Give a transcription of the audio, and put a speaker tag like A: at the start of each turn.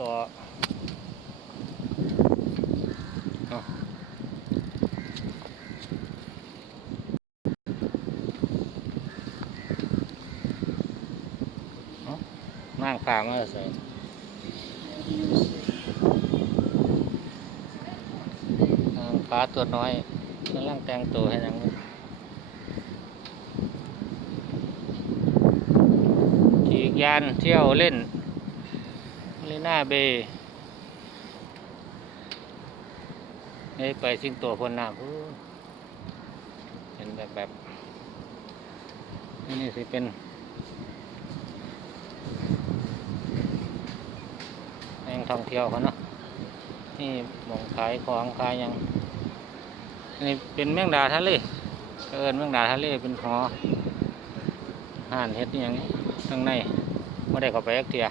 A: ต่อเอาเอานั่งฟ้ามาใส่นางฟ้าตัวน้อยกำลังแต่งตัวให้นางขี่ยานเที่ยวเล่น ลีน่าเบย์นี่ไปสิงตัวพนน้ำเห็นแบบแบบนี่สิเป็นแหล่งท่องเที่ยวเขาเนาะนี่มองขายของขายยังนี่เป็นแมงดาทะเลเอินแมงดาทะเลเป็นหอห่านเฮ็ดอย่างนี้ข้างในไม่ได้เข้าไปยักเทีย